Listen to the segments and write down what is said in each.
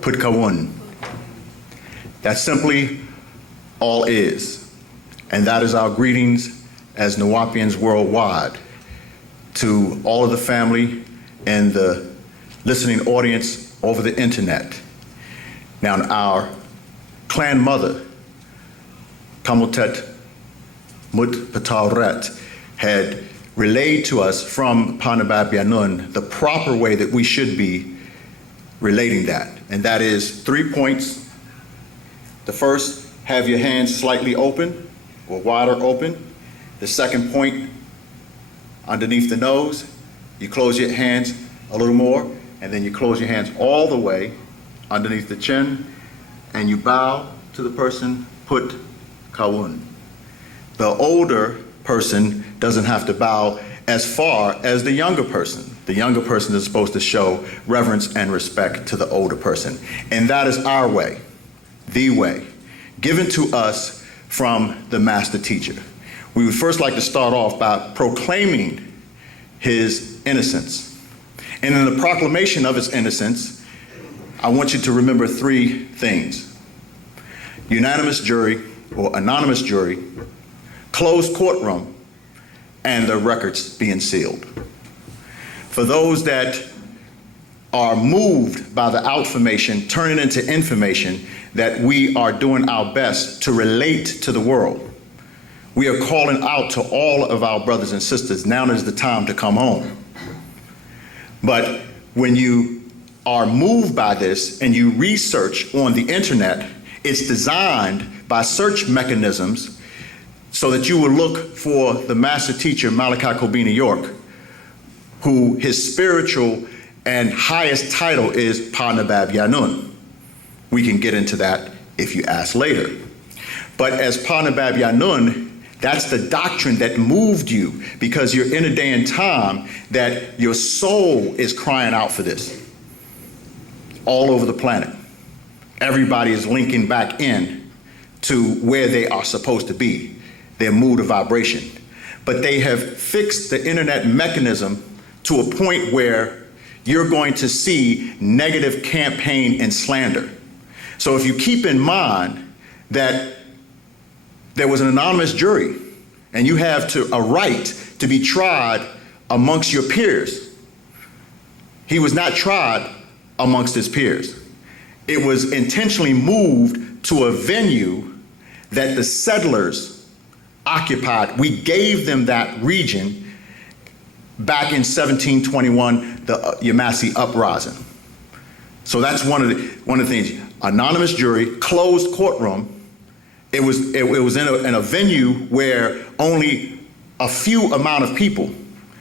Putkawun. That's simply all is. And that is our greetings as Nuwaupians worldwide to all of the family and the listening audience over the internet. Now, our clan mother, Kamutet Mut Patauret, had relayed to us from Panabab Yanun the proper way that we should be relating that. And that is 3 points. The first, have your hands slightly open or wider open. The second point, underneath the nose, you close your hands a little more, and then you close your hands all the way underneath the chin, and you bow to the person, put kawun. The older person doesn't have to bow as far as the younger person. The younger person is supposed to show reverence and respect to the older person. And that is our way, the way, given to us from the master teacher. We would first like to start off by proclaiming his innocence. And in the proclamation of his innocence, I want you to remember 3 things: unanimous jury or anonymous jury, closed courtroom, and the records being sealed. For those that are moved by the outformation, turning into information, that we are doing our best to relate to the world. We are calling out to all of our brothers and sisters, now is the time to come home. But when you are moved by this and you research on the internet, it's designed by search mechanisms so that you will look for the master teacher, Malachi Kobina York, who his spiritual and highest title is Panabab Yanun. We can get into that if you ask later. But as Panabab Yanun, that's the doctrine that moved you, because you're in a day and time that your soul is crying out for this. All over the planet, everybody is linking back in to where they are supposed to be, their mood of vibration. But they have fixed the internet mechanism to a point where you're going to see negative campaign and slander. So if you keep in mind that there was an anonymous jury and you have a right to be tried amongst your peers, he was not tried amongst his peers. It was intentionally moved to a venue that the settlers occupied. We gave them that region back in 1721, the Yamasee uprising. So that's one of the things. Anonymous jury, closed courtroom. It was in a venue where only a few amount of people,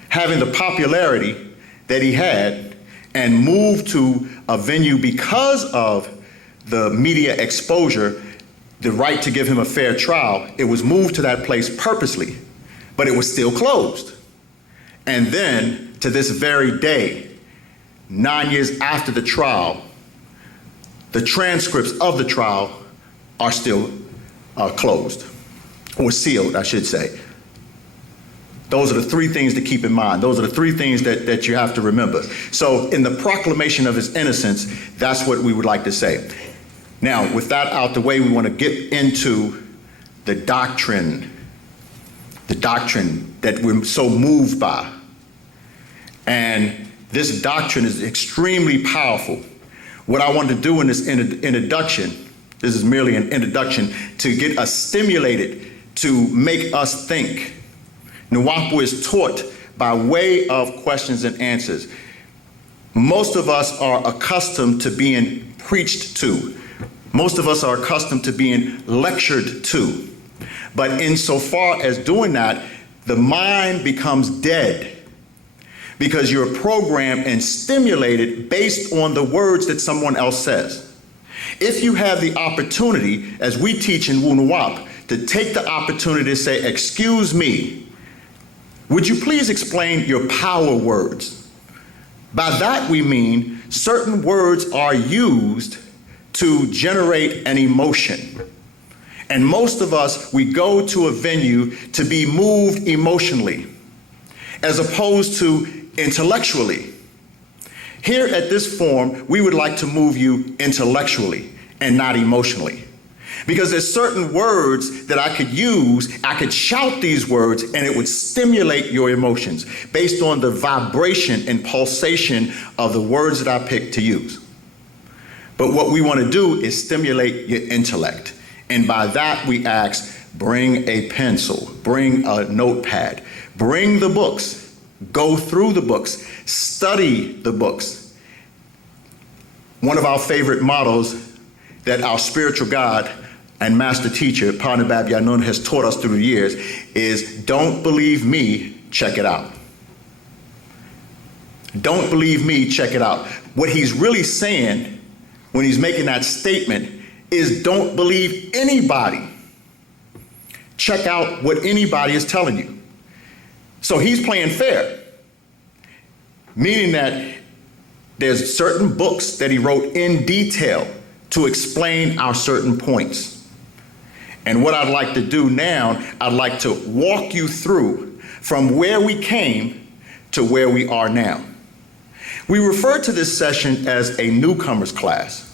having the popularity that he had, and moved to a venue because of the media exposure, the right to give him a fair trial. It was moved to that place purposely, but it was still closed. And then to this very day, 9 years after the trial, the transcripts of the trial are still closed, or sealed, I should say. Those are the 3 things to keep in mind. Those are the 3 things that you have to remember. So in the proclamation of his innocence, that's what we would like to say. Now, with that out the way, we want to get into the doctrine that we're so moved by. And this doctrine is extremely powerful. What I want to do in this introduction, this is merely an introduction to get us stimulated, to make us think. Nuwaupu is taught by way of questions and answers. Most of us are accustomed to being preached to. Most of us are accustomed to being lectured to. But insofar as doing that, the mind becomes dead, because you're programmed and stimulated based on the words that someone else says. If you have the opportunity, as we teach in wu-nuwaupu, to take the opportunity to say, excuse me, would you please explain your power words? By that we mean certain words are used to generate an emotion. And most of us, we go to a venue to be moved emotionally, as opposed to intellectually. Here at this forum, we would like to move you intellectually and not emotionally. Because there's certain words that I could use, I could shout these words and it would stimulate your emotions based on the vibration and pulsation of the words that I picked to use. But what we want to do is stimulate your intellect. And by that we ask, bring a pencil, bring a notepad, bring the books, go through the books, study the books. One of our favorite mottos that our spiritual God and master teacher, Panabab Yanun, has taught us through the years is, don't believe me, check it out. Don't believe me, check it out. What he's really saying when he's making that statement is, don't believe anybody. Check out what anybody is telling you. So he's playing fair, meaning that there's certain books that he wrote in detail to explain our certain points. And what I'd like to do now, I'd like to walk you through from where we came to where we are now. We refer to this session as a newcomers class,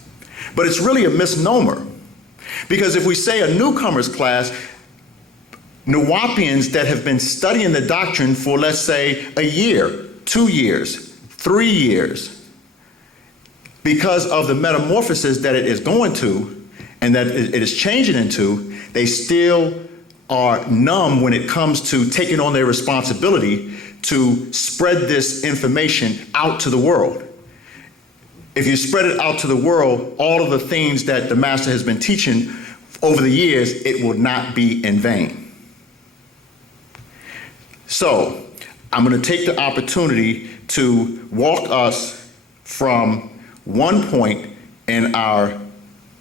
but it's really a misnomer. Because if we say a newcomers class, Nuwaupians that have been studying the doctrine for, let's say, a year, 2 years, 3 years, because of the metamorphosis that it is going to and that it is changing into, they still are numb when it comes to taking on their responsibility to spread this information out to the world. If you spread it out to the world, all of the things that the master has been teaching over the years, it will not be in vain. So I'm going to take the opportunity to walk us from one point in our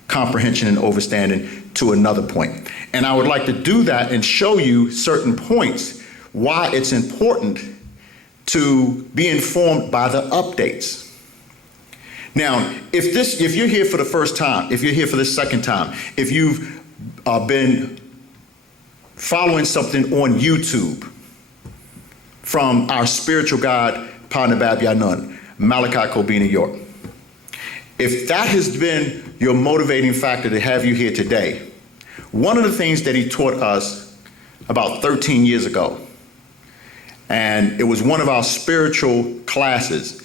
comprehension and understanding to another point. And I would like to do that and show you certain points why it's important to be informed by the updates. Now, if you're here for the first time, if you're here for the second time, if you've been following something on YouTube from our spiritual God, Panabab Yanun, Malachi, New York, if that has been your motivating factor to have you here today, one of the things that he taught us about 13 years ago, and it was one of our spiritual classes,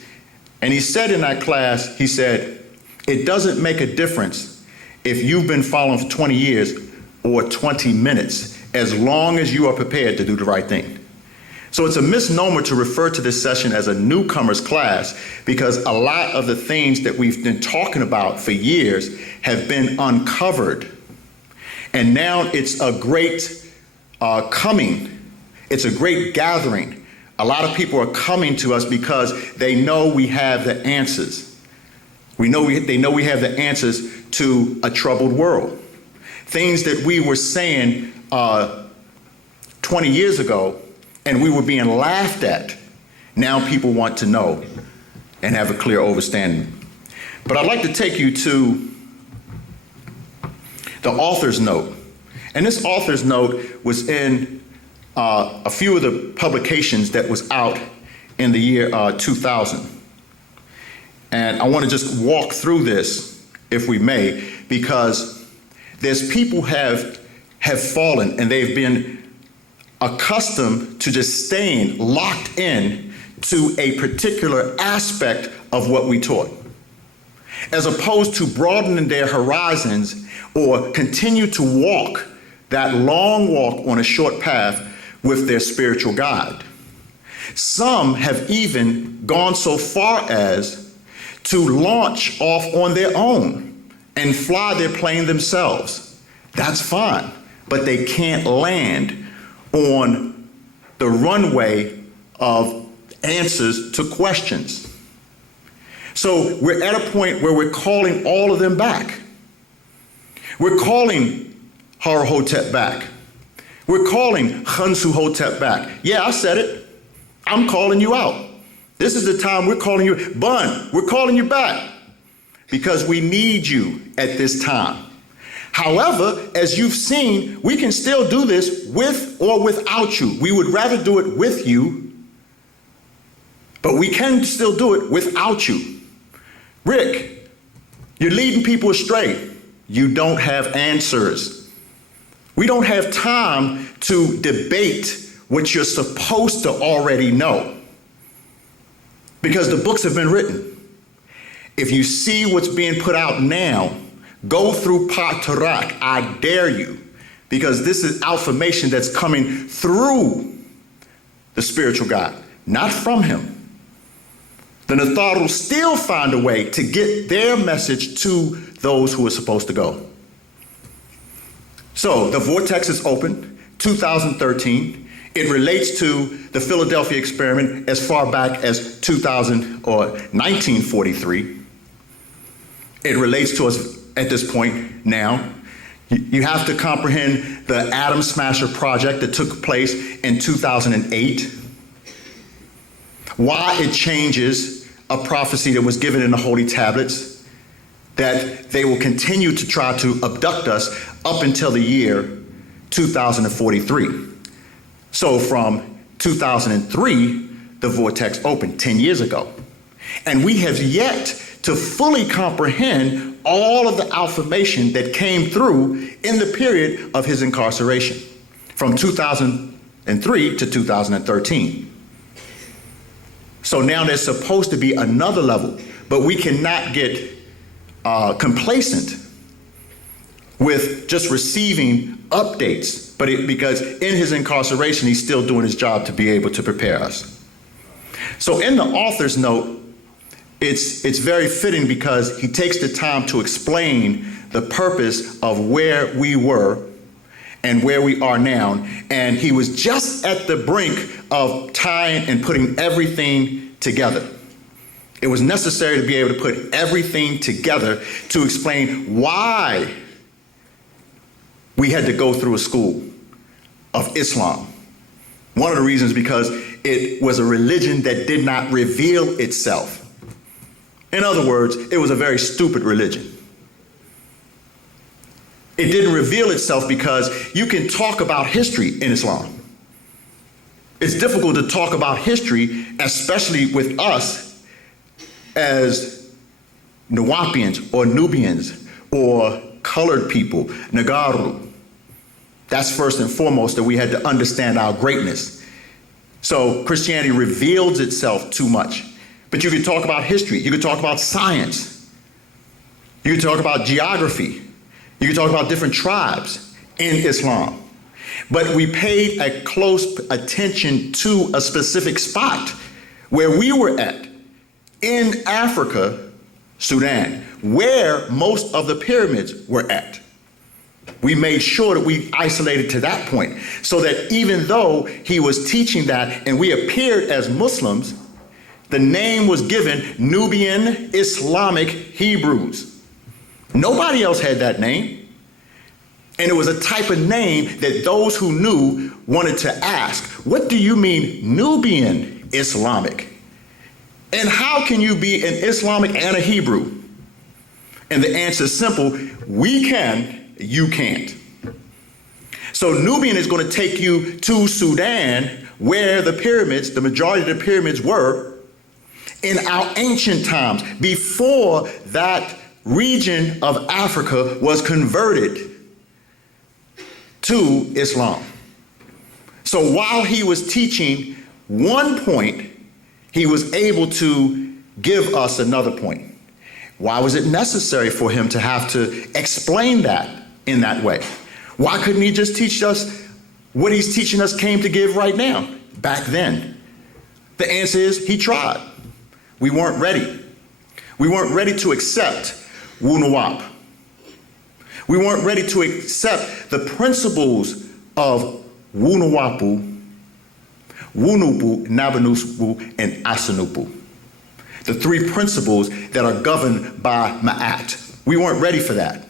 and he said in that class, he said, it doesn't make a difference if you've been following for 20 years or 20 minutes, as long as you are prepared to do the right thing. So it's a misnomer to refer to this session as a newcomers class, because a lot of the things that we've been talking about for years have been uncovered. And now it's a great coming. It's a great gathering. A lot of people are coming to us because they know we have the answers. They know we have the answers to a troubled world. Things that we were saying 20 years ago, and we were being laughed at, now people want to know and have a clear understanding. But I'd like to take you to the author's note. And this author's note was in a few of the publications that was out in the year 2000. And I want to just walk through this, if we may, because there's people have fallen and they've been accustomed to just staying locked in to a particular aspect of what we taught, as opposed to broadening their horizons or continue to walk that long walk on a short path with their spiritual guide. Some have even gone so far as to launch off on their own and fly their plane themselves. That's fine, but they can't land on the runway of answers to questions. So we're at a point where we're calling all of them back. We're calling Horahotep back. We're calling Khonsu Hotep back. Yeah, I said it. I'm calling you out. This is the time we're calling you. Bun, we're calling you back because we need you at this time. However, as you've seen, we can still do this with or without you. We would rather do it with you, but we can still do it without you. Rick, you're leading people astray. You don't have answers. We don't have time to debate what you're supposed to already know, because the books have been written. If you see what's being put out now, go through Patarak. I dare you, because this is affirmation that's coming through the spiritual God, not from him. The Natharu still find a way to get their message to those who are supposed to go. So the vortex is open, 2013. It relates to the Philadelphia experiment as far back as 1943. It relates to us at this point now. You have to comprehend the Atom Smasher project that took place in 2008. Why it changes a prophecy that was given in the Holy Tablets, that they will continue to try to abduct us up until the year 2043. So from 2003, the vortex opened 10 years ago. And we have yet to fully comprehend all of the affirmation that came through in the period of his incarceration, from 2003 to 2013. So now there's supposed to be another level, but we cannot get complacent with just receiving updates, because in his incarceration, he's still doing his job to be able to prepare us. So in the author's note, it's very fitting because he takes the time to explain the purpose of where we were and where we are now. And he was just at the brink of tying and putting everything together. It was necessary to be able to put everything together to explain why we had to go through a school of Islam. One of the reasons because it was a religion that did not reveal itself. In other words, it was a very stupid religion. It didn't reveal itself because you can talk about history in Islam. It's difficult to talk about history, especially with us as Nuwaupians or Nubians or colored people, Nagaru. That's first and foremost, that we had to understand our greatness. So Christianity reveals itself too much. But you can talk about history, you can talk about science, you can talk about geography, you can talk about different tribes in Islam. But we paid a close attention to a specific spot where we were at in Africa, Sudan, where most of the pyramids were at. We made sure that we isolated to that point, so that even though he was teaching that and we appeared as Muslims, the name was given Nubian Islamic Hebrews. Nobody else had that name. And it was a type of name that those who knew wanted to ask, what do you mean Nubian Islamic? And how can you be an Islamic and a Hebrew? And the answer is simple: we can, you can't. So Nubian is going to take you to Sudan, where the pyramids, the majority of the pyramids were in our ancient times, before that region of Africa was converted to Islam. So while he was teaching one point, he was able to give us another point. Why was it necessary for him to have to explain that in that way? Why couldn't he just teach us what he's teaching us came to give right now, back then? The answer is he tried. We weren't ready. We weren't ready to accept wu-nuwaupu. We weren't ready to accept the principles of wu-nuwaupu, wu-nuwaupu, nabanuswu, and asanupu. The three principles that are governed by Ma'at. We weren't ready for that.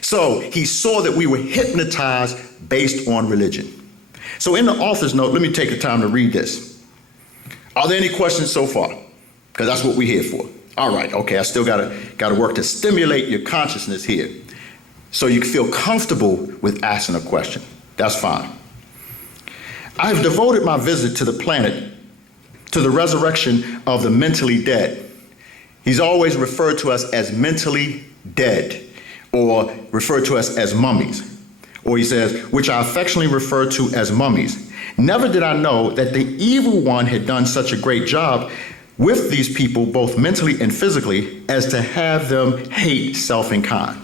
So he saw that we were hypnotized based on religion. So in the author's note, let me take the time to read this. Are there any questions so far? Because that's what we're here for. All right, okay, I still gotta work to stimulate your consciousness here, so you feel comfortable with asking a question. That's fine. I have devoted my visit to the planet to the resurrection of the mentally dead He's always referred to us as mentally dead, or referred to us as mummies. Or he says, which I affectionately refer to as mummies. Never did I know that the evil one had done such a great job with these people, both mentally and physically, as to have them hate self and kind.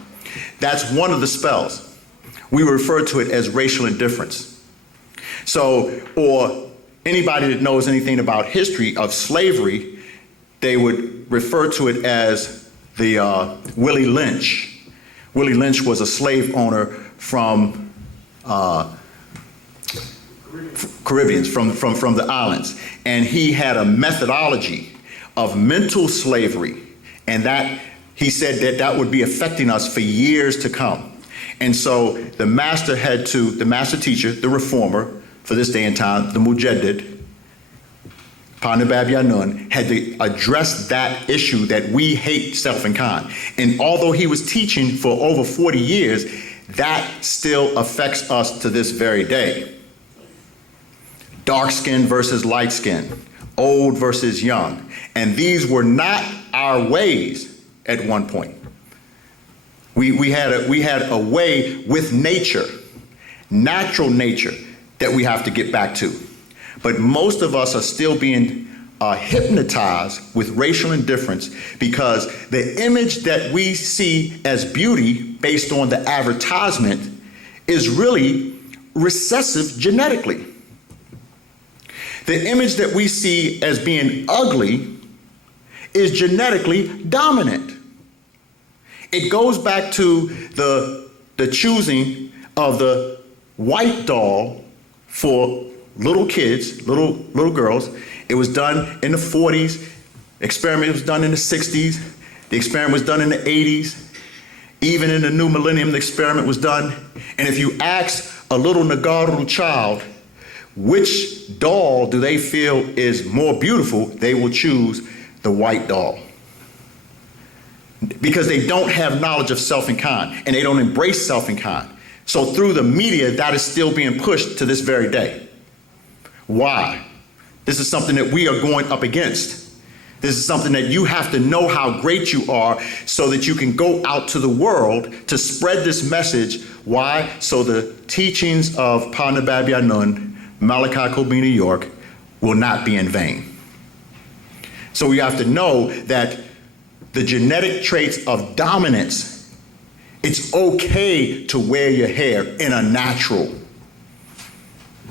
That's one of the spells. We refer to it as racial indifference. So, or anybody that knows anything about history of slavery, they would refer to it as the Willie Lynch. Willie Lynch was a slave owner from Caribbeans, from the islands. And he had a methodology of mental slavery, and that he said that that would be affecting us for years to come. And so the master teacher, the reformer for this day and time, the Mujaddid, Panabab Yanun, had to address that issue that we hate self and kind. And although he was teaching for over 40 years, that still affects us to this very day. Dark skin versus light skin, old versus young. And these were not our ways at one point. We had a way with nature, natural nature, that we have to get back to. But most of us are still being hypnotized with racial indifference because the image that we see as beauty based on the advertisement is really recessive genetically. The image that we see as being ugly is genetically dominant. It goes back to the choosing of the white doll for little kids, little girls. It was done in the 40s. Experiment was done in the 60s. The experiment was done in the 80s. Even in the new millennium, the experiment was done. And if you ask a little Nagaru child, which doll do they feel is more beautiful, they will choose the white doll. Because they don't have knowledge of self and kind, and they don't embrace self and kind. So through the media, that is still being pushed to this very day. Why? This is something that we are going up against. This is something that you have to know how great you are so that you can go out to the world to spread this message. Why? So the teachings of Panabab Yanun, Malachi Kobe, New York, will not be in vain. So we have to know that the genetic traits of dominance, it's okay to wear your hair in a natural.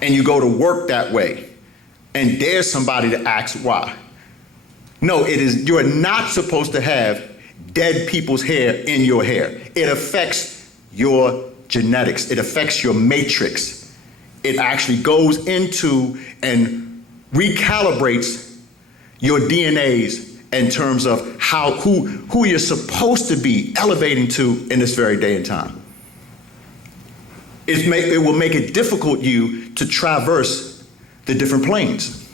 And you go to work that way. And there's somebody to ask why. No, you're not supposed to have dead people's hair in your hair. It affects your genetics. It affects your matrix. It actually goes into and recalibrates your DNAs in terms of who you're supposed to be elevating to in this very day and time. It will make it difficult you to traverse the different planes.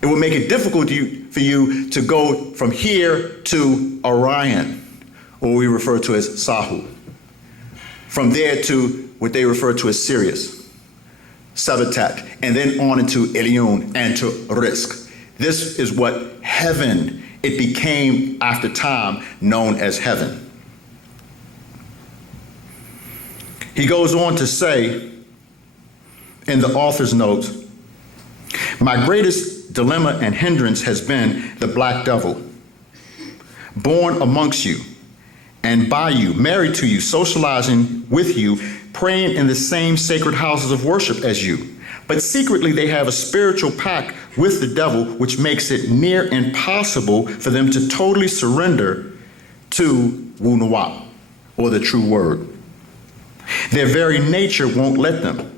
It will make it difficult for you to go from here to Orion, or we refer to as Sahu. From there to what they refer to as Sirius, Sabatat, and then on into Elion and to Risk. This is what heaven, it became after time known as heaven. He goes on to say in the author's notes, my greatest dilemma and hindrance has been the black devil, born amongst you and by you, married to you, socializing with you, praying in the same sacred houses of worship as you. But secretly they have a spiritual pact with the devil, which makes it near impossible for them to totally surrender to wu-nuwaupu, or the true word. Their very nature won't let them.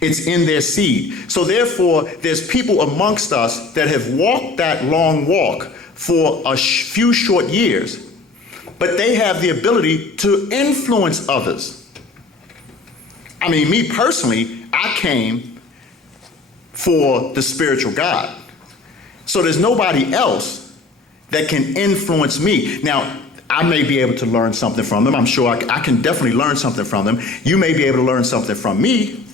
It's in their seed. So therefore, there's people amongst us that have walked that long walk for a few short years, but they have the ability to influence others. I mean, me personally, I came for the spiritual God. So there's nobody else that can influence me. Now, I may be able to learn something from them. I'm sure I can definitely learn something from them. You may be able to learn something from me.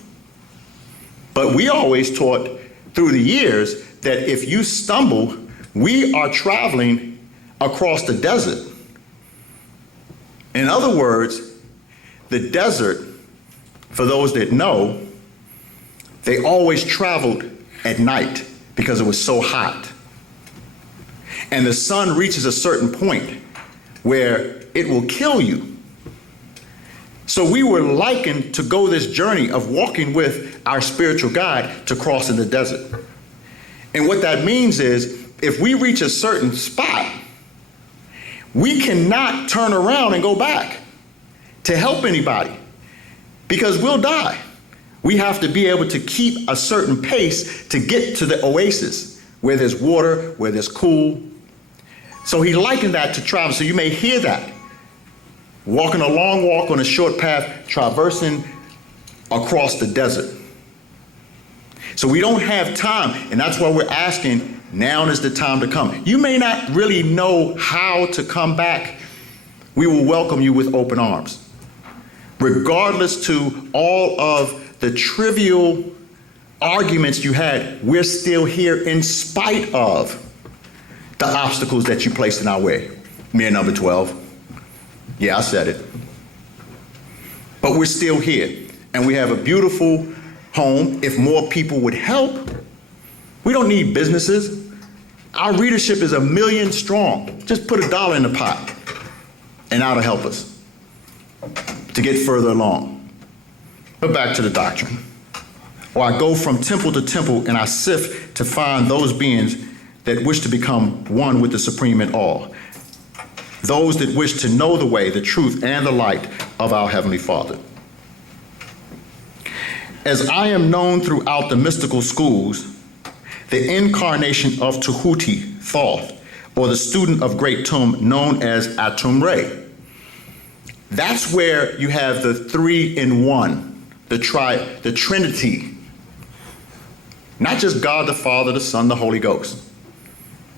But we always taught through the years that if you stumble, we are traveling across the desert. In other words, the desert, for those that know, they always traveled at night because it was so hot. And the sun reaches a certain point where it will kill you. So we were likened to go this journey of walking with our spiritual guide to cross in the desert. And what that means is, if we reach a certain spot, we cannot turn around and go back to help anybody because we'll die. We have to be able to keep a certain pace to get to the oasis where there's water, where there's cool. So he likened that to travel. So you may hear that. Walking a long walk on a short path, traversing across the desert. So we don't have time, and that's why we're asking, now is the time to come. You may not really know how to come back. We will welcome you with open arms. Regardless to all of the trivial arguments you had, we're still here in spite of the obstacles that you placed in our way. Mere number 12. Yeah, I said it. But we're still here, and we have a beautiful home. If more people would help, we don't need businesses. Our readership is 1 million strong. Just put $1 in the pot, and that'll help us to get further along. But back to the doctrine. Or I go from temple to temple, and I sift to find those beings that wish to become one with the supreme in all. Those that wish to know the way, the truth, and the light of our Heavenly Father. As I am known throughout the mystical schools, the incarnation of Tehuti, Thoth, or the student of Great Tum known as Atum Re. That's where you have the 3 in 1, the Trinity. Not just God the Father, the Son, the Holy Ghost.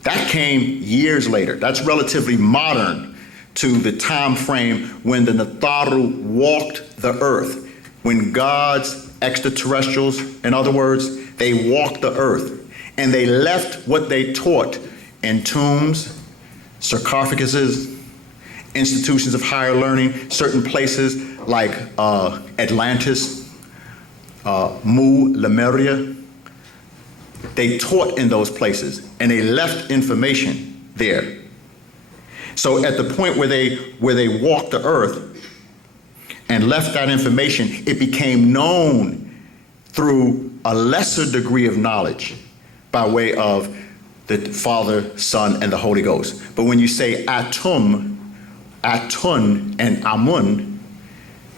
That came years later. That's relatively modern to the time frame when the Natharu walked the earth. When God's extraterrestrials, in other words, they walked the earth and they left what they taught in tombs, sarcophaguses, institutions of higher learning, certain places like Atlantis, Lemuria. They taught in those places, and they left information there. So at the point where they walked the earth and left that information, it became known through a lesser degree of knowledge by way of the Father, Son, and the Holy Ghost. But when you say Atum, Atun, and Amun,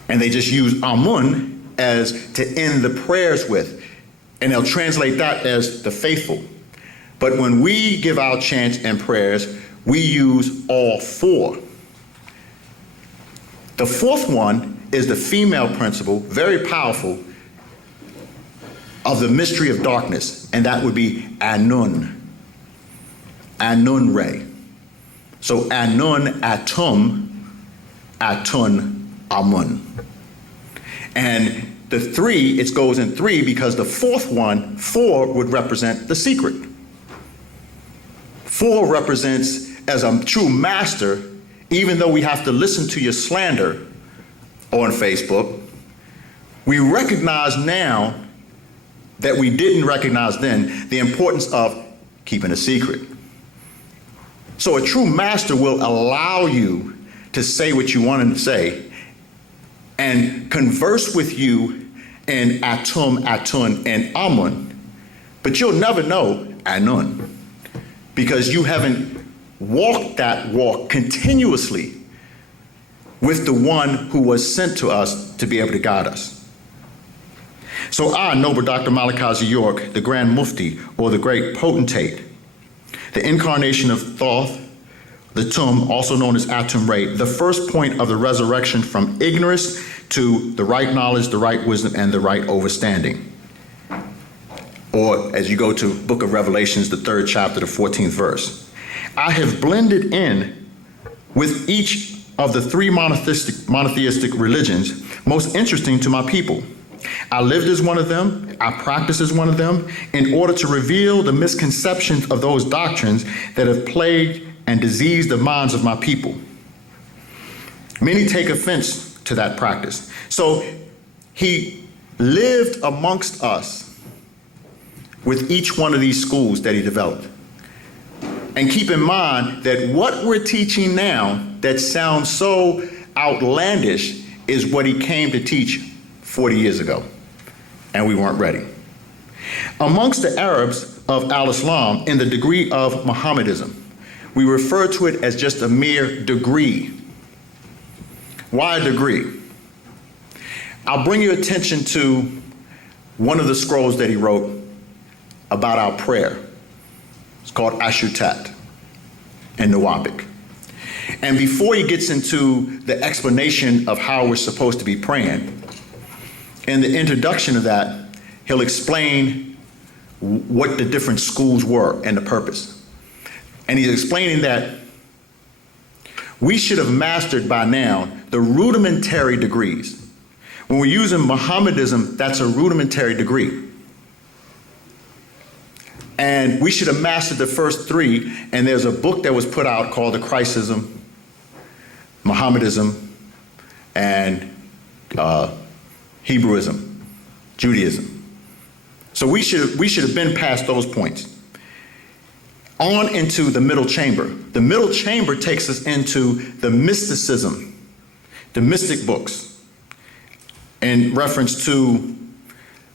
and they just use Amun as to end the prayers with, and they'll translate that as the faithful. But when we give our chants and prayers, we use all 4. The 4th one is the female principle, very powerful, of the mystery of darkness, and that would be Anun. Anun Re. So Anun, Atum, Atun, Amun. And the 3, it goes in 3 because the 4th one, 4, would represent the secret. 4 represents, as a true master, even though we have to listen to your slander on Facebook, we recognize now that we didn't recognize then the importance of keeping a secret. So a true master will allow you to say what you want to say and converse with you in Atum, Atun, and Amun, but you'll never know Anun because you haven't walked that walk continuously with the one who was sent to us to be able to guide us. So I, Noble Dr. Malachi York, the Grand Mufti, or the Great Potentate, the incarnation of Thoth, the Tum, also known as Atum Re, the first point of the resurrection from ignorance to the right knowledge, the right wisdom, and the right overstanding. Or as you go to Book of Revelations, the 3rd chapter, the 14th verse. I have blended in with each of the 3 monotheistic religions most interesting to my people. I lived as one of them, I practiced as one of them, in order to reveal the misconceptions of those doctrines that have plagued and disease the minds of my people. Many take offense to that practice. So he lived amongst us with each one of these schools that he developed. And keep in mind that what we're teaching now that sounds so outlandish is what he came to teach 40 years ago, and we weren't ready. Amongst the Arabs of al-Islam in the degree of Mohammedism, we refer to it as just a mere degree. Why a degree? I'll bring your attention to one of the scrolls that he wrote about our prayer. It's called Ashutat in Nuwaupu. And before he gets into the explanation of how we're supposed to be praying, in the introduction of that, he'll explain what the different schools were and the purpose. And he's explaining that we should have mastered by now the rudimentary degrees. When we're using Mohammedism, that's a rudimentary degree. And we should have mastered the first three, and there's a book that was put out called The Christism, Mohammedism, and Hebrewism, Judaism. So we should have been past those points. On into the middle chamber. The middle chamber takes us into the mysticism, the mystic books, in reference to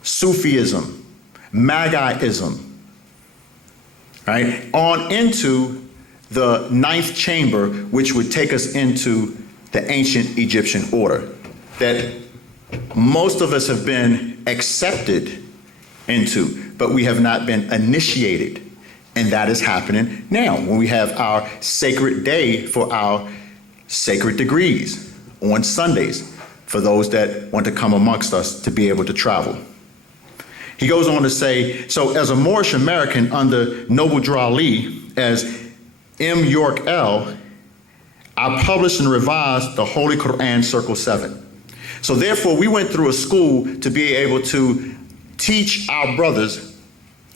Sufism, Magiism, right? On into the ninth chamber, which would take us into the ancient Egyptian order that most of us have been accepted into, but we have not been initiated. And that is happening now when we have our sacred day for our sacred degrees on Sundays for those that want to come amongst us to be able to travel. He goes on to say, so as a Moorish American under Noble Drew Ali as M. York L., I published and revised the Holy Quran Circle 7. So therefore, we went through a school to be able to teach our brothers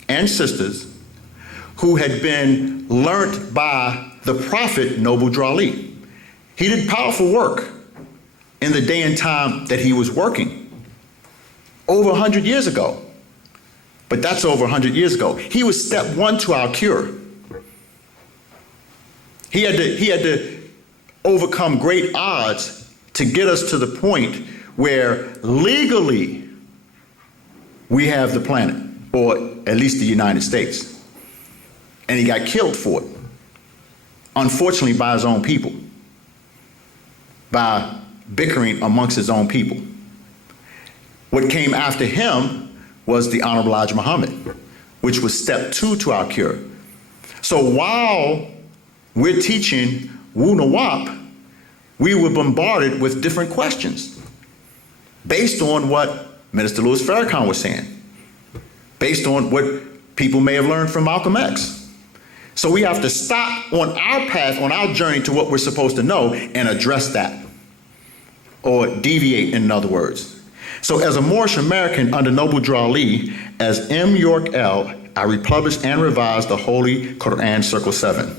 and sisters who had been learnt by the prophet Noble Drew Ali. He did powerful work in the day and time that he was working over 100 years ago. But that's over 100 years ago. He was step one to our cure. He had to overcome great odds to get us to the point where legally we have the planet, or at least the United States. And he got killed for it, unfortunately by his own people, by bickering amongst his own people. What came after him was the Honorable Elijah Muhammad, which was step two to our cure. So while we're teaching wu-nuwaupu, we were bombarded with different questions based on what Minister Louis Farrakhan was saying, based on what people may have learned from Malcolm X. So we have to stop on our path, on our journey to what we're supposed to know and address that, or deviate, in other words. So as a Moorish American under Noble Drew Ali, as M. York L., I republished and revised the Holy Quran Circle 7.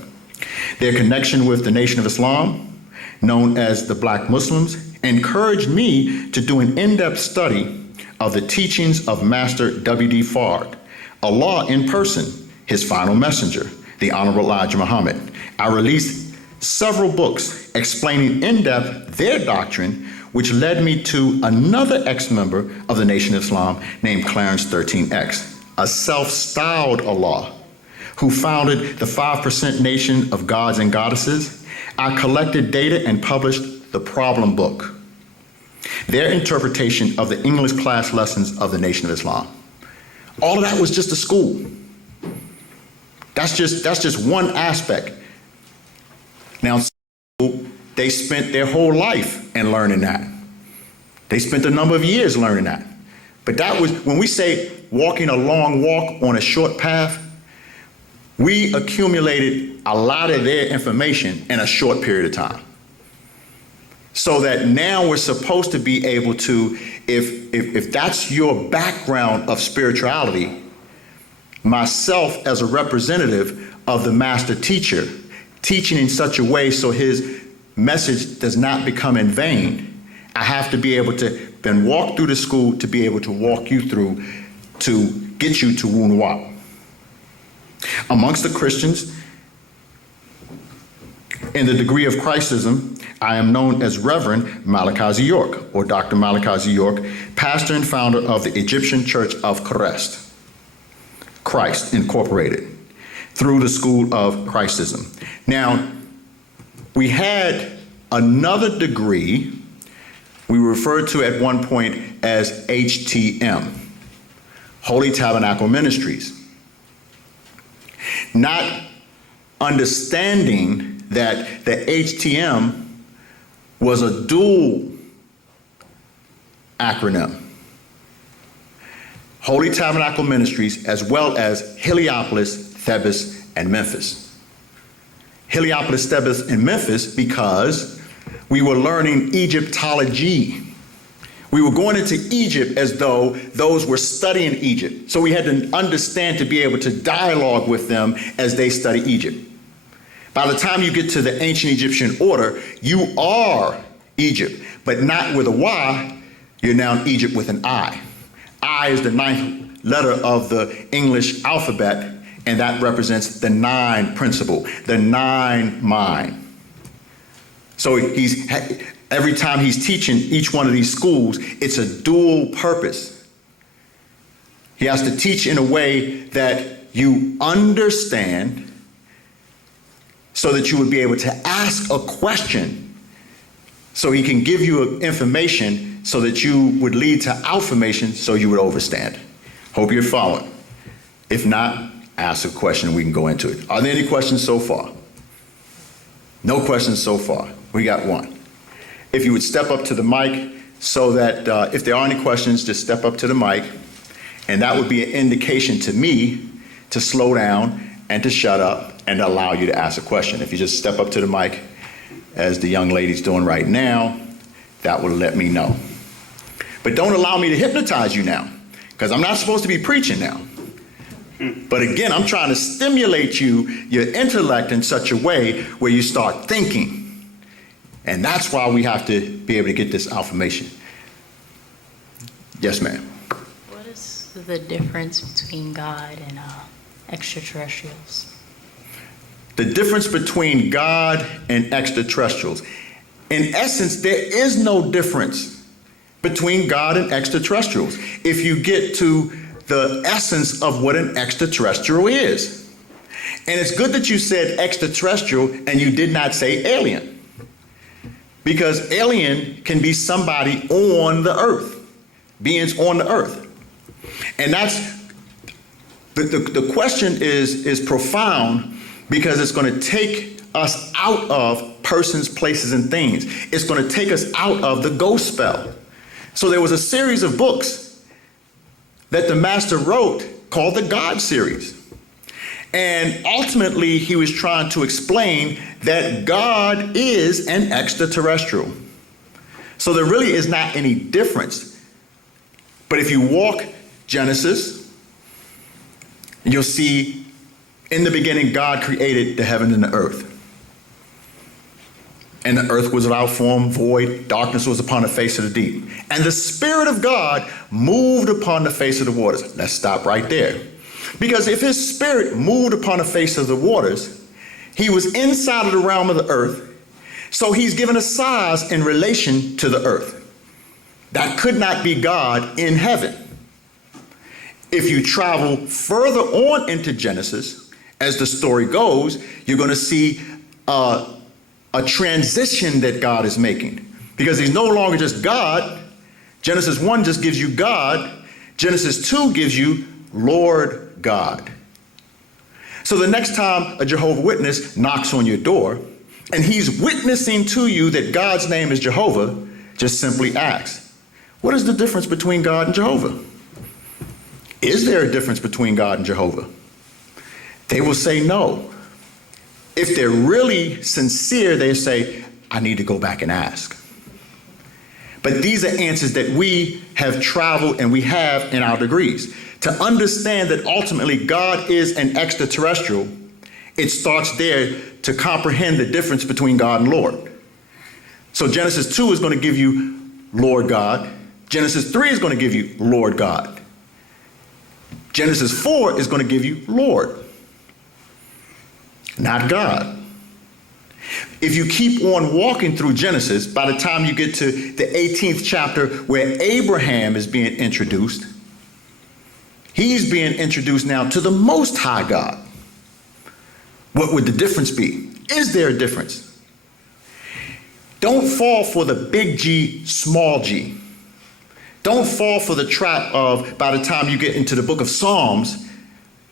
Their connection with the Nation of Islam, known as the Black Muslims, encouraged me to do an in-depth study of the teachings of Master W.D. Fard, Allah in person, his final messenger, the Honorable Elijah Muhammad. I released several books explaining in depth their doctrine, which led me to another ex-member of the Nation of Islam named Clarence 13X, a self-styled Allah, who founded the 5% Nation of Gods and Goddesses. I collected data and published the Problem Book, their interpretation of the English class lessons of the Nation of Islam. All of that was just a school. That's just one aspect. Now, they spent their whole life in learning that. They spent a number of years learning that. But that was, when we say walking a long walk on a short path, we accumulated a lot of their information in a short period of time. So that now we're supposed to be able to, if that's your background of spirituality, myself as a representative of the master teacher teaching in such a way so his message does not become in vain, I have to be able to then walk through the school to be able to walk you through to get you to wu-nuwaupu. Amongst the Christians, in the degree of Christism, I am known as Reverend Malachi York, or Dr. Malachi York, pastor and founder of the Egyptian Church of Christ Incorporated, through the School of Christism. Now, we had another degree we referred to at one point as HTM, Holy Tabernacle Ministries. Not understanding that the HTM was a dual acronym. Holy Tabernacle Ministries, as well as Heliopolis, Thebes, and Memphis. Heliopolis, Thebes, and Memphis because we were learning Egyptology. We were going into Egypt as though those were studying Egypt. So we had to understand to be able to dialogue with them as they study Egypt. By the time you get to the ancient Egyptian order, you are Egypt, but not with a Y, you're now Egypt with an I. I is the 9th letter of the English alphabet, and that represents the 9 principle, the 9 mind. So every time he's teaching each one of these schools, it's a dual purpose. He has to teach in a way that you understand so that you would be able to ask a question so he can give you information so that you would lead to affirmation so you would understand. Hope you're following. If not, ask a question and we can go into it. Are there any questions so far? No questions so far. We got one. If you would step up to the mic so that if there are any questions, just step up to the mic, and that would be an indication to me to slow down and to shut up and allow you to ask a question. If you just step up to the mic, as the young lady's doing right now, that will let me know. But don't allow me to hypnotize you now, because I'm not supposed to be preaching now. But again, I'm trying to stimulate your intellect in such a way where you start thinking. And that's why we have to be able to get this affirmation. Yes, ma'am. What is the difference between God and extraterrestrials? The difference between God and extraterrestrials. In essence, there is no difference between God and extraterrestrials if you get to the essence of what an extraterrestrial is. And it's good that you said extraterrestrial and you did not say alien. Because alien can be somebody on the earth, beings on the earth. And that's, the question is profound because it's going to take us out of persons, places, and things. It's going to take us out of the ghost spell. So there was a series of books that the master wrote called the God series. And ultimately, he was trying to explain that God is an extraterrestrial. So there really is not any difference. But if you walk Genesis, you'll see in the beginning, God created the heaven and the earth. And the earth was without form, void, darkness was upon the face of the deep. And the Spirit of God moved upon the face of the waters. Let's stop right there. Because if his Spirit moved upon the face of the waters, he was inside of the realm of the earth. So he's given a size in relation to the earth. That could not be God in heaven. If you travel further on into Genesis, as the story goes, you're going to see a transition that God is making. Because he's no longer just God. Genesis 1 just gives you God. Genesis 2 gives you Lord God. So the next time a Jehovah's Witness knocks on your door and he's witnessing to you that God's name is Jehovah, just simply ask, what is the difference between God and Jehovah? Is there a difference between God and Jehovah? They will say no. If they're really sincere, they say, I need to go back and ask. But these are answers that we have traveled and we have in our degrees. To understand that ultimately God is an extraterrestrial It starts there to comprehend the difference between God and Lord. So Genesis 2 is going to give you Lord God. Genesis 3 is going to give you Lord God. Genesis 4 is going to give you Lord, not God. If you keep on walking through Genesis, by the time you get to the 18th chapter where Abraham is being introduced, he's being introduced now to the Most High God. What would the difference be? Is there a difference? Don't fall for the big G, small g. Don't fall for the trap of, by the time you get into the book of Psalms,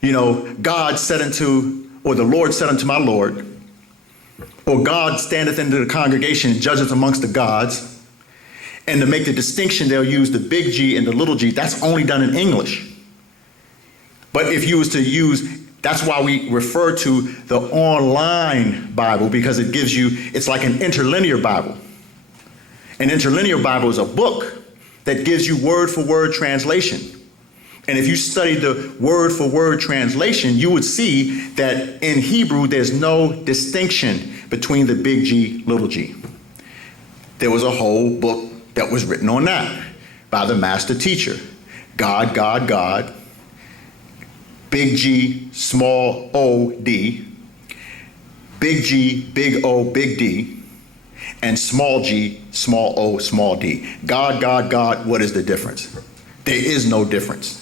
God said unto, or the Lord said unto my Lord, or God standeth into the congregation and judgeth amongst the gods. And to make the distinction, they'll use the big G and the little g. That's only done in English. But if you was to use, that's why we refer to the online Bible, because it gives you, it's like an interlinear Bible. An interlinear Bible is a book that gives you word for word translation. And if you study the word for word translation, you would see that in Hebrew, there's no distinction between the big G, little g. There was a whole book that was written on that by the master teacher. God, God, God. Big G, small o, D. Big G, big O, big D. And small g, small o, small d. God, God, God, what is the difference? There is no difference.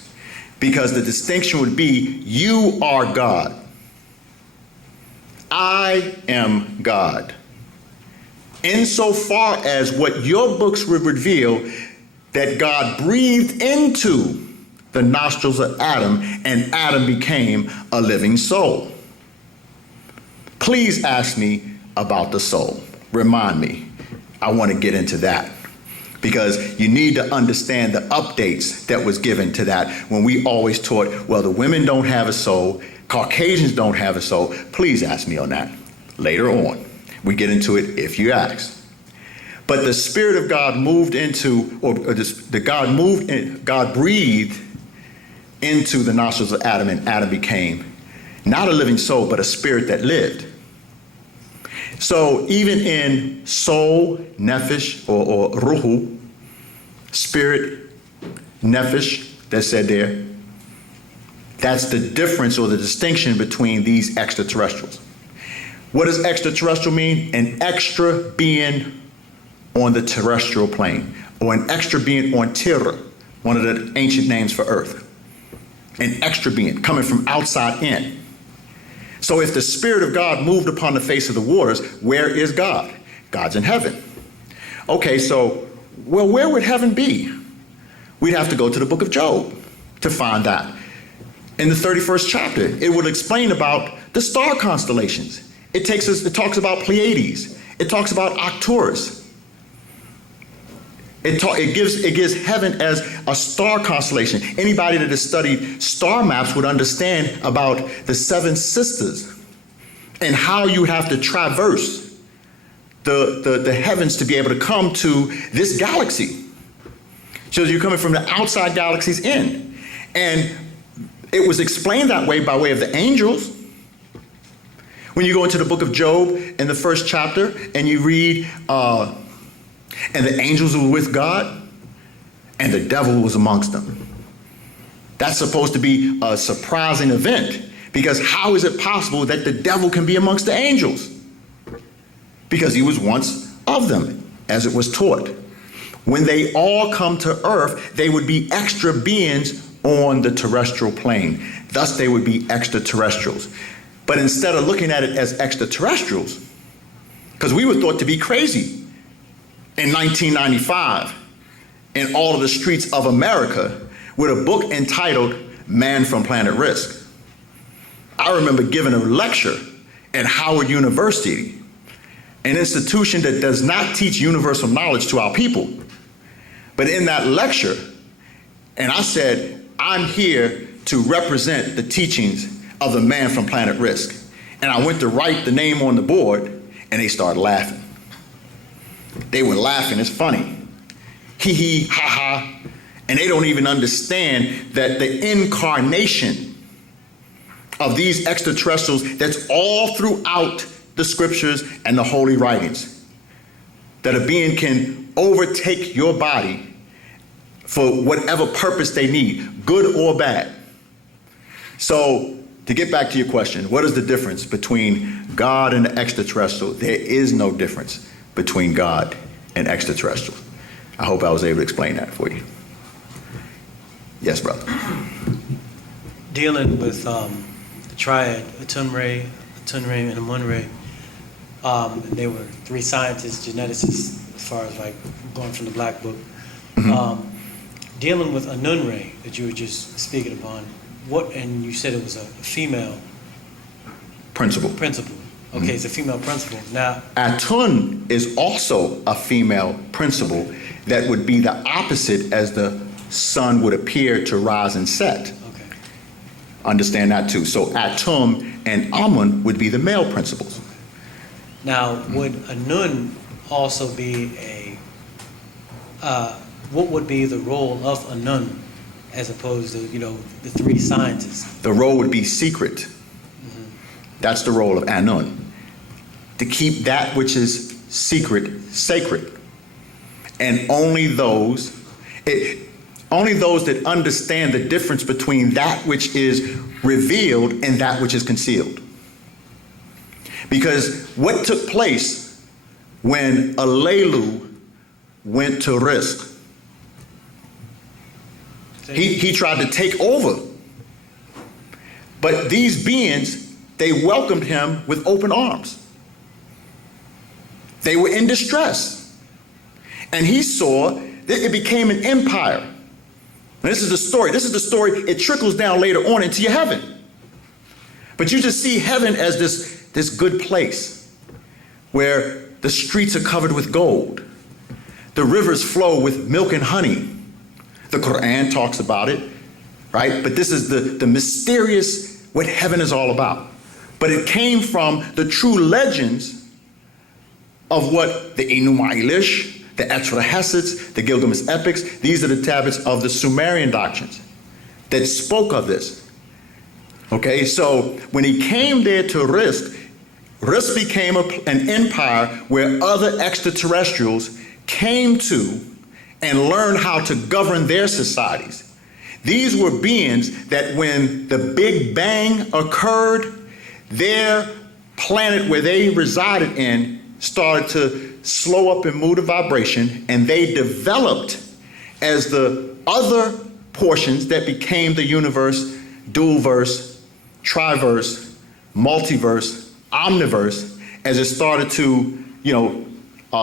Because the distinction would be, you are God. I am God. Insofar as what your books would reveal, that God breathed into the nostrils of Adam, and Adam became a living soul. Please ask me about the soul. Remind me. I want to get into that. Because you need to understand the updates that was given to that when we always taught, well, the women don't have a soul, Caucasians don't have a soul. Please ask me on that later on. We get into it if you ask. But the Spirit of God moved into, God breathed into the nostrils of Adam, and Adam became not a living soul, but a spirit that lived. So even in soul, nephesh, or ruhu, spirit, nephesh, that's said there, that's the difference or the distinction between these extraterrestrials. What does extraterrestrial mean? An extra being on the terrestrial plane, or an extra being on Tirra, one of the ancient names for Earth. An extra being coming from outside in. So if the Spirit of God moved upon the face of the waters, where is God? God's in heaven. Okay, so, well, where would heaven be? We'd have to go to the book of Job to find that. In the 31st chapter, it would explain about the star constellations. It talks about Pleiades. It talks about Arcturus. It gives heaven as a star constellation. Anybody that has studied star maps would understand about the seven sisters and how you have to traverse the heavens to be able to come to this galaxy. So you're coming from the outside galaxies in. And it was explained that way by way of the angels. When you go into the book of Job in the first chapter and you read, and the angels were with God, and the devil was amongst them. That's supposed to be a surprising event, because how is it possible that the devil can be amongst the angels? Because he was once of them, as it was taught. When they all come to earth, they would be extra beings on the terrestrial plane. Thus, they would be extraterrestrials. But instead of looking at it as extraterrestrials, because we were thought to be crazy, in 1995, in all of the streets of America, with a book entitled Man from Planet Risk. I remember giving a lecture at Howard University, an institution that does not teach universal knowledge to our people. But in that lecture, and I said, I'm here to represent the teachings of the Man from Planet Risk. And I went to write the name on the board, and they started laughing. They were laughing, it's funny. Hee hee, ha ha. And they don't even understand that the incarnation of these extraterrestrials that's all throughout the scriptures and the holy writings. That a being can overtake your body for whatever purpose they need, good or bad. So, to get back to your question, what is the difference between God and the extraterrestrial? There is no difference between God and extraterrestrial. I hope I was able to explain that for you. Yes, brother. Dealing with the triad, Atunre, and Amun-Re, they were three scientists, geneticists, as far as like going from the Black Book. Dealing with Anun-Re that you were just speaking upon, and you said it was a female Principle. Okay, it's a female principal. Now, Atun is also a female principle that would be the opposite as the sun would appear to rise and set. okay, Understand that too. So Atum and Amun would be the male principles. now would Anun also be what would be the role of Anun as opposed to, the three scientists? The role would be secret. That's the role of Anun. To keep that which is secret, sacred. And only those that understand the difference between that which is revealed and that which is concealed. Because what took place when Alelu went to Risk? He tried to take over. But these beings, they welcomed him with open arms. They were in distress. And he saw that it became an empire. And this is the story. It trickles down later on into your heaven. But you just see heaven as this good place where the streets are covered with gold. The rivers flow with milk and honey. The Quran talks about it, right? But this is the mysterious, what heaven is all about. But it came from the true legends of what the Enuma Elish, the Etra Heseds, the Gilgamesh epics, these are the tablets of the Sumerian doctrines that spoke of this. Okay, so when he came there to Risk became an empire where other extraterrestrials came to and learned how to govern their societies. These were beings that when the Big Bang occurred, their planet where they resided in started to slow up and move to vibration, and they developed as the other portions that became the universe, dual verse, triverse, multiverse, omniverse, as it started to,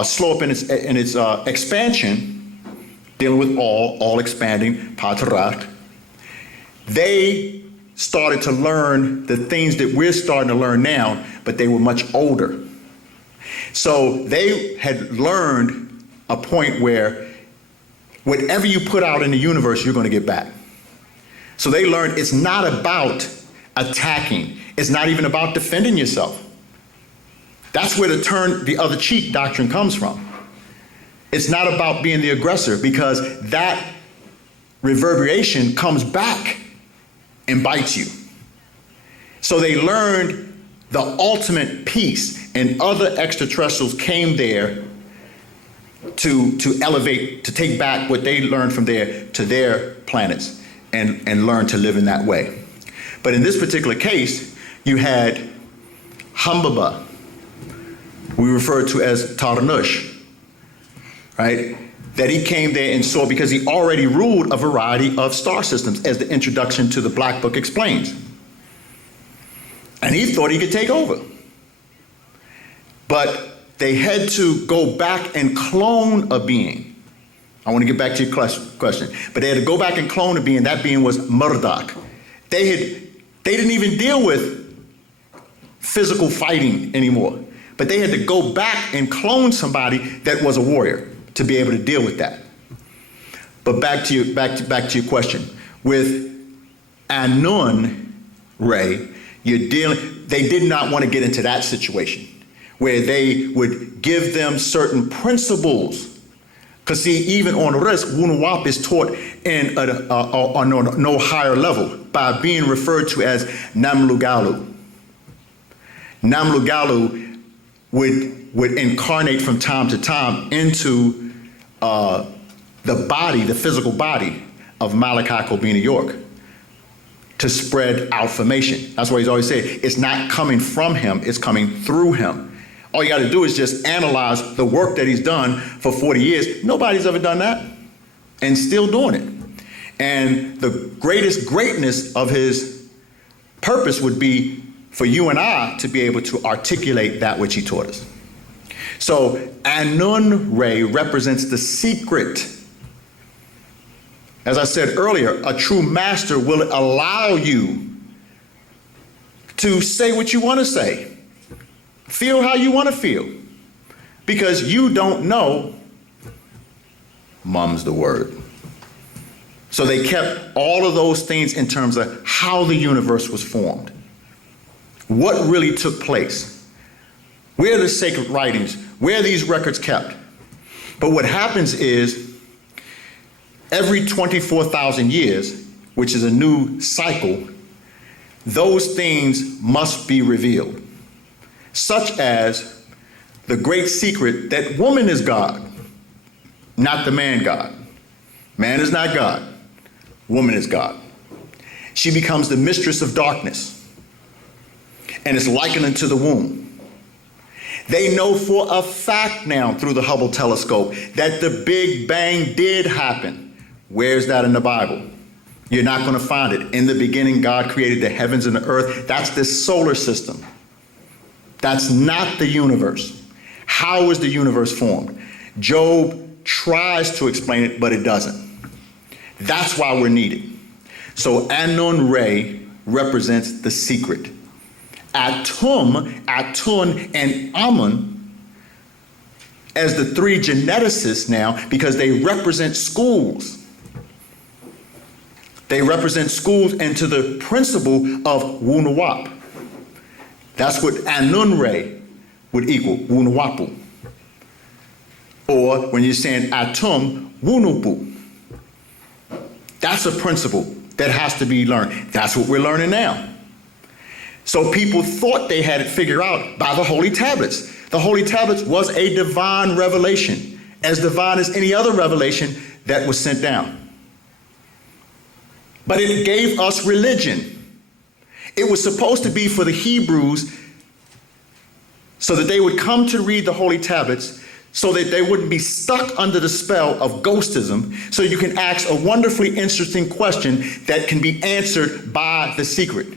slow up in its expansion, dealing with all expanding, Patarat. They started to learn the things that we're starting to learn now, but they were much older. So they had learned a point where whatever you put out in the universe, you're going to get back. So they learned it's not about attacking. It's not even about defending yourself. That's where the turn the other cheek doctrine comes from. It's not about being the aggressor, because that reverberation comes back and bites you. So they learned the ultimate peace, and other extraterrestrials came there to elevate, to take back what they learned from there to their planets and learn to live in that way. But in this particular case, you had Humbaba, we refer to as Tarnush, right? That he came there and saw, because he already ruled a variety of star systems, as the introduction to the Black Book explains. And he thought he could take over. But they had to go back and clone a being. I want to get back to your question. But they had to go back and clone a being. That being was Murdoch. They didn't even deal with physical fighting anymore. But they had to go back and clone somebody that was a warrior to be able to deal with that. But back to your question. With Anun-Re, they did not want to get into that situation where they would give them certain principles Because see, even on this, wu-nuwaupu is taught in on no higher level by being referred to as namlugalu. Namlugalu would incarnate from time to time into the body, the physical body of Malachi Kobina York to spread outformation. That's why he's always said, it's not coming from him, it's coming through him. All you got to do is just analyze the work that he's done for 40 years. Nobody's ever done that, and still doing it. And the greatest greatness of his purpose would be for you and I to be able to articulate that which he taught us. So Anun-Re represents the secret. As I said earlier, a true master will allow you to say what you want to say, feel how you want to feel, because you don't know, mum's the word. So they kept all of those things in terms of how the universe was formed, what really took place, where are the sacred writings, where are these records kept. But what happens is every 24,000 years, which is a new cycle, those things must be revealed, such as the great secret that woman is God, not the man God. Man is not God. Woman is God. She becomes the mistress of darkness and is likened unto the womb. They know for a fact now through the Hubble telescope that the Big Bang did happen. Where's that in the Bible? You're not going to find it. In the beginning, God created the heavens and the earth. That's this solar system. That's not the universe. How is the universe formed? Job tries to explain it, but it doesn't. That's why we're needed. So Anun-Re represents the secret. Atum, Atun, and Amun as the three geneticists now, because they represent schools. They represent schools into the principle of wu-nuwaupu. That's what Anun-Re would equal, wu-nuwaupu. Or when you're saying Atum, wu-nuwaupu. That's a principle that has to be learned. That's what we're learning now. So people thought they had it figured out by the Holy Tablets. The Holy Tablets was a divine revelation, as divine as any other revelation that was sent down. But it gave us religion. It was supposed to be for the Hebrews so that they would come to read the Holy Tablets so that they wouldn't be stuck under the spell of ghostism, so you can ask a wonderfully interesting question that can be answered by the secret.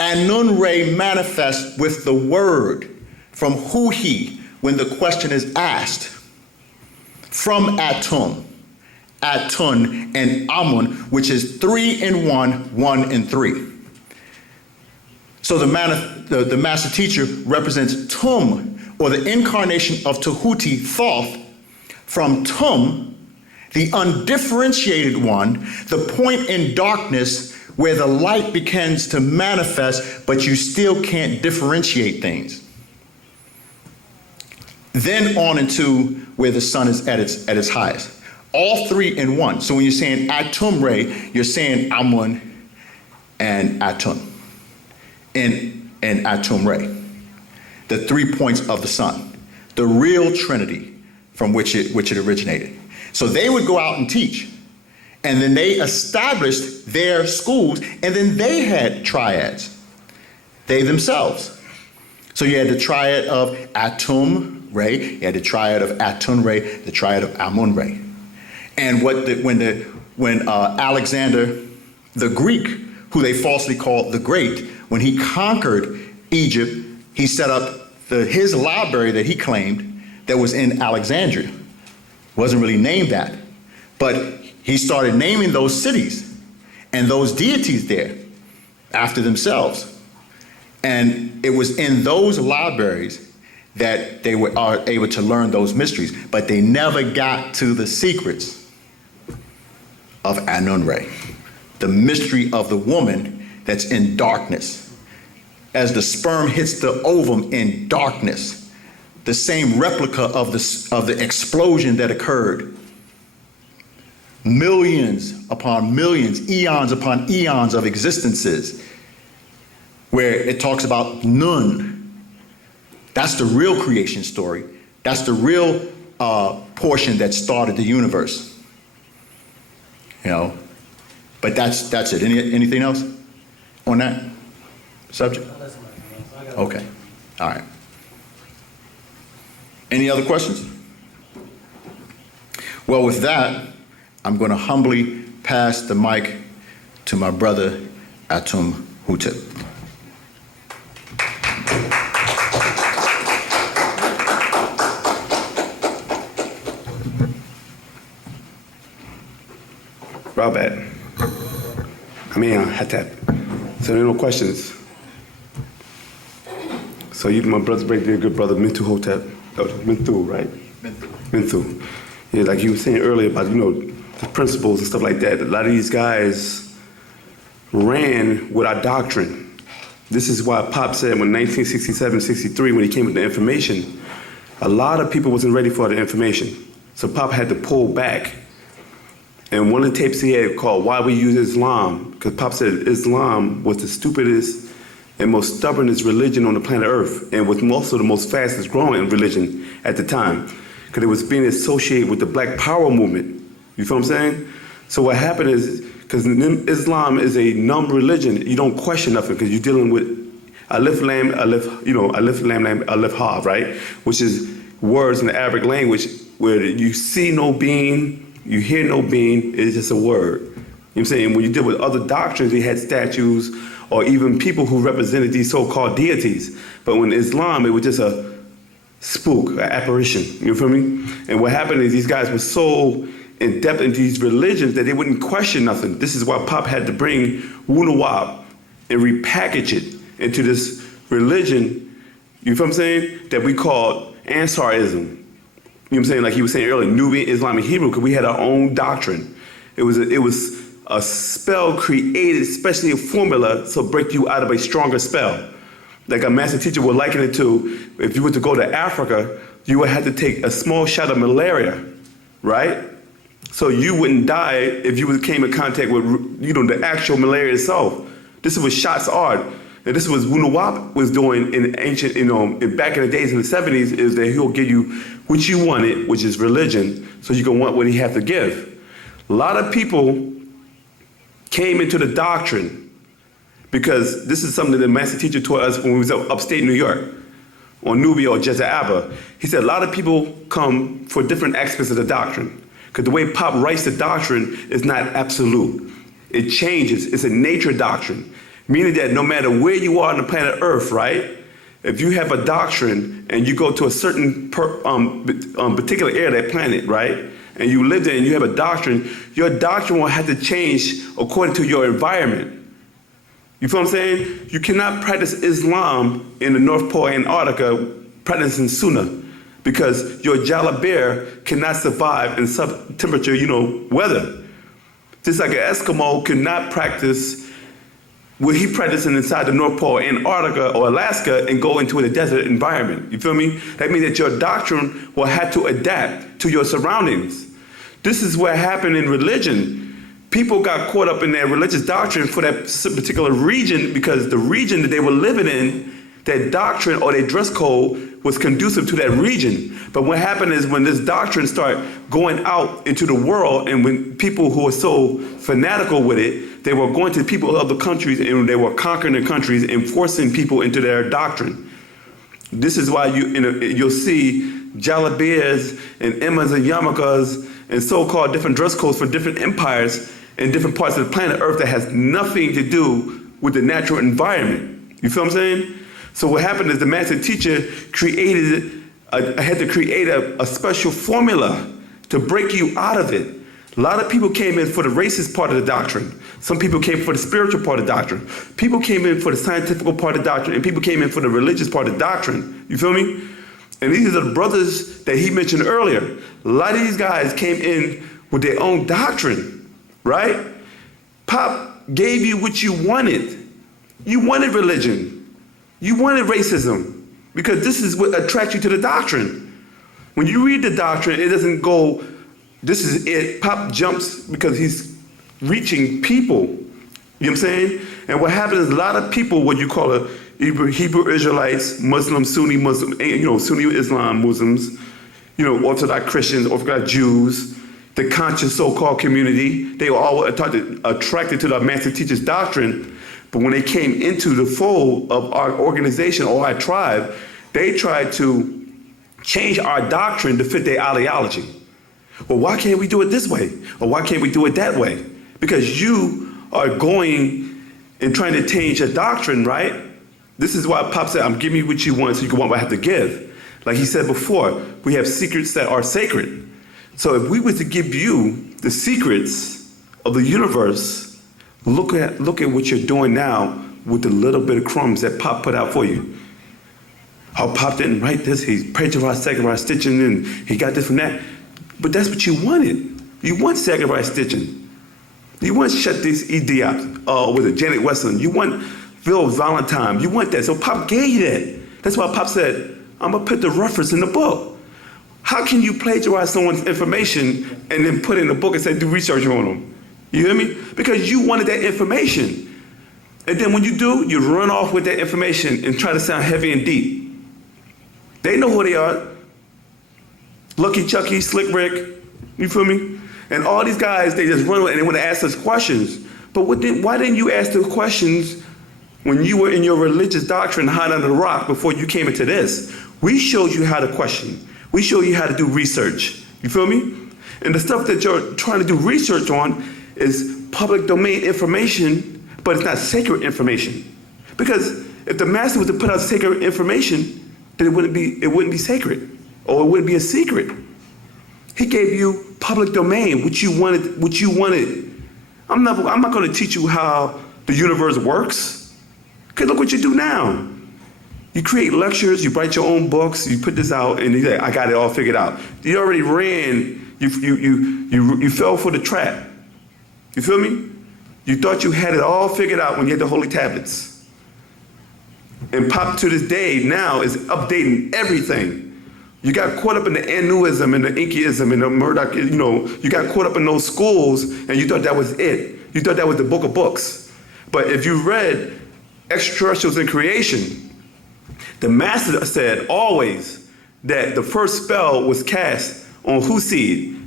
Anun-Re manifests with the word from Hu-He when the question is asked, from Atum, Atun, and Amun, which is 3 in 1, 1 in 3. So the master teacher represents Tum, or the incarnation of Tehuti, Thoth, from Tum, the undifferentiated one, the point in darkness where the light begins to manifest, but you still can't differentiate things. Then on into where the sun is at its highest. All 3 in 1. So when you're saying Atum-Re, you're saying Amun and Atun in Atum-Re. The 3 points of the sun, the real Trinity from which it originated. So they would go out and teach, and then they established their schools, and then they had triads, they themselves. So you had the triad of Atum-Re, you had the triad of Atun-Re, the triad of Amun-Re. And when Alexander the Greek, who they falsely called the Great, when he conquered Egypt, he set up his library that he claimed that was in Alexandria. Wasn't really named that. But he started naming those cities and those deities there after themselves. And it was in those libraries that they are able to learn those mysteries. But they never got to the secrets of Anun-Re, the mystery of the woman that's in darkness. As the sperm hits the ovum in darkness, the same replica of the explosion that occurred. Millions upon millions, eons upon eons of existences, where it talks about none. That's the real creation story. That's the real portion that started the universe. You know, but that's it. Anything else on that subject? Okay, all right. Any other questions? Well, with that, I'm going to humbly pass the mic to my brother, Atum Hutep. Robert. Hatep. So there are no questions. So you, my brother's great dear good brother, Mintu Hotep. Mintu, right? Mintu. Yeah, like you were saying earlier about, the principles and stuff like that. A lot of these guys ran with our doctrine. This is why Pop said when 1967, 63, when he came with the information, a lot of people wasn't ready for the information. So Pop had to pull back. And one of the tapes he had called Why We Use Islam, because Pop said Islam was the stupidest and most stubbornest religion on the planet Earth, and was also the most fastest growing religion at the time, because it was being associated with the Black Power movement. You feel what I'm saying? So what happened is, because Islam is a numb religion, you don't question nothing, because you're dealing with alif lam, alif lam, alif ha, right? Which is words in the Arabic language where you see no being, you hear no being, it's just a word. You know what I'm saying? When you deal with other doctrines, they had statues or even people who represented these so-called deities. But when Islam, it was just a spook, an apparition. You feel me? And what happened is these guys were so in depth in these religions that they wouldn't question nothing. This is why Pop had to bring wu-nuwaupu and repackage it into this religion, you feel what I'm saying, that we call Asarism. You know what I'm saying? Like he was saying earlier, Nubian, Islam, and Hebrew, because we had our own doctrine. It was a spell created, especially a formula, to break you out of a stronger spell. Like a master teacher would liken it to, if you were to go to Africa, you would have to take a small shot of malaria, right? So you wouldn't die if you came in contact with, the actual malaria itself. This is what shots are. And this is what wu-nuwaupu was doing in ancient, back in the days in the 70s, is that he'll give you what you wanted, which is religion, so you can want what he has to give. A lot of people came into the doctrine because this is something that the master teacher taught us when we was upstate New York, on Nubia or Jezza. He said a lot of people come for different aspects of the doctrine, because the way Pop writes the doctrine is not absolute. It changes. It's a nature doctrine. Meaning that no matter where you are on the planet Earth, right? If you have a doctrine and you go to a certain particular area of that planet, right? And you live there and you have a doctrine, your doctrine will have to change according to your environment. You feel what I'm saying? You cannot practice Islam in the North Pole, Antarctica, practicing Sunnah, because your Jalabir cannot survive in sub-temperature, weather. Just like an Eskimo cannot practice what he practicing inside the North Pole, Antarctica, or Alaska, and go into a desert environment. You feel me? That means that your doctrine will have to adapt to your surroundings. This is what happened in religion. People got caught up in their religious doctrine for that particular region, because the region that they were living in, that doctrine or their dress code was conducive to that region. But what happened is when this doctrine started going out into the world, and when people who were so fanatical with it, they were going to people of other countries and they were conquering the countries and forcing people into their doctrine. This is why you'll see jalabias and emas and yarmulkes and so-called different dress codes for different empires in different parts of the planet Earth that has nothing to do with the natural environment. You feel what I'm saying? So what happened is the master teacher had to create a special formula to break you out of it. A lot of people came in for the racist part of the doctrine. Some people came for the spiritual part of the doctrine. People came in for the scientific part of the doctrine, and people came in for the religious part of the doctrine. You feel me? And these are the brothers that he mentioned earlier. A lot of these guys came in with their own doctrine, right? Pop gave you what you wanted. You wanted religion. You wanted racism. because this is what attracts you to the doctrine. When you read the doctrine, it doesn't go, this is it. Pop jumps because he's reaching people. You know what I'm saying? And what happens is a lot of people, what you call a Hebrew Israelites, Muslim, Sunni Muslim, Sunni Islam Muslims, Orthodox Christians, Orthodox Jews, the conscious so-called community, they were all attracted to the master teacher's doctrine. But when they came into the fold of our organization or our tribe, they tried to change our doctrine to fit their ideology. Well, why can't we do it this way? Or why can't we do it that way? Because you are going and trying to change a doctrine, right? This is why Pop said, I'm giving you what you want so you can want what I have to give. Like he said before, we have secrets that are sacred. So if we were to give you the secrets of the universe, look at what you're doing now with the little bit of crumbs that Pop put out for you. How Pop didn't write this, he plagiarized second-rise stitching, and he got this from that. But that's what you wanted. You want second-rise stitching. You want shut this Diop, with Janet Weston. You want Phil Valentine. You want that. So Pop gave you that. That's why Pop said, I'm going to put the reference in the book. How can you plagiarize someone's information and then put it in the book and say, do research on them? You hear me? Because you wanted that information. And then when you do, you run off with that information and try to sound heavy and deep. They know who they are. Lucky Chucky, Slick Rick, you feel me? And all these guys, they just run and they want to ask us questions. But why didn't you ask those questions when you were in your religious doctrine hiding under the rock before you came into this? We showed you how to question. We showed you how to do research. You feel me? And the stuff that you're trying to do research on is public domain information, but it's not sacred information. Because if the master was to put out sacred information, then it wouldn't be sacred, or it wouldn't be a secret. He gave you public domain, what you wanted. I'm not going to teach you how the universe works. Because look what you do now. You create lectures, you write your own books, you put this out, and you say, I got it all figured out. You already ran, you fell for the trap. You feel me? You thought you had it all figured out when you had the holy tablets. And Pop to this day now is updating everything. You got caught up in the Anuism and the Inkyism and the Murdoch, you got caught up in those schools and you thought that was it. You thought that was the book of books. But if you read Extraterrestrials in Creation, the master said always that the first spell was cast on Hu seed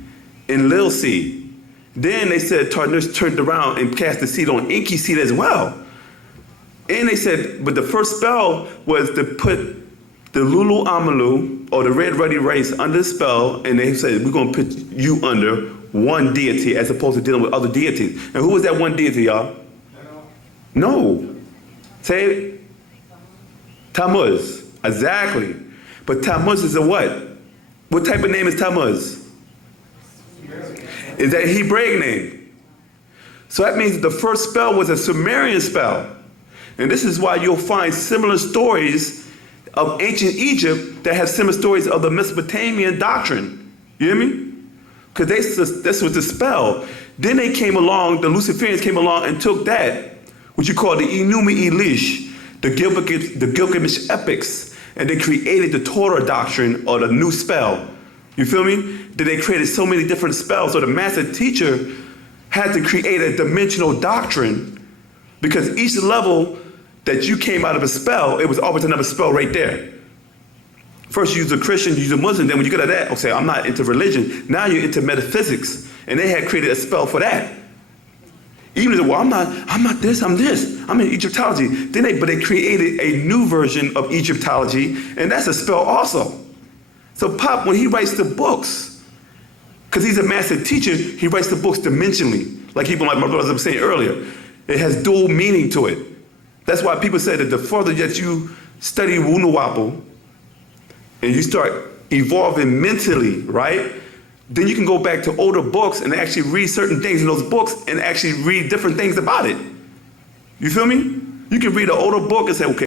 and Lil seed. Then they said Tarnus turned around and cast the seed on Inky seed as well. And they said, but the first spell was to put the Lulu Amalu, or the Red Ruddy race, under the spell, and they said, we're going to put you under one deity as opposed to dealing with other deities. And who was that one deity, y'all? No. Say it. Tammuz. Exactly. But Tammuz is a what? What type of name is Tammuz? Is that a Hebraic name? So that means the first spell was a Sumerian spell. And this is why you'll find similar stories of ancient Egypt that have similar stories of the Mesopotamian doctrine. You hear me? Because this was the spell. Then they came along, the Luciferians came along and took that, what you call the Enuma Elish, the Gilgamesh epics, and they created the Torah doctrine, or the new spell. You feel me? Then they created so many different spells, so the master teacher had to create a dimensional doctrine, because each level that you came out of a spell, it was always another spell right there. First you use a Christian, you use a Muslim, then when you get out of that, okay, I'm not into religion. Now you're into metaphysics. And they had created a spell for that. Even though, well, I'm not this, I'm this. I'm in Egyptology. But they created a new version of Egyptology, and that's a spell also. So Pop, when he writes the books, because he's a master teacher, he writes the books dimensionally. Like even like my brothers were saying earlier, it has dual meaning to it. That's why people say that the further that you study wu-nuwaupu and you start evolving mentally, right? Then you can go back to older books and actually read certain things in those books and actually read different things about it. You feel me? You can read an older book and say, okay,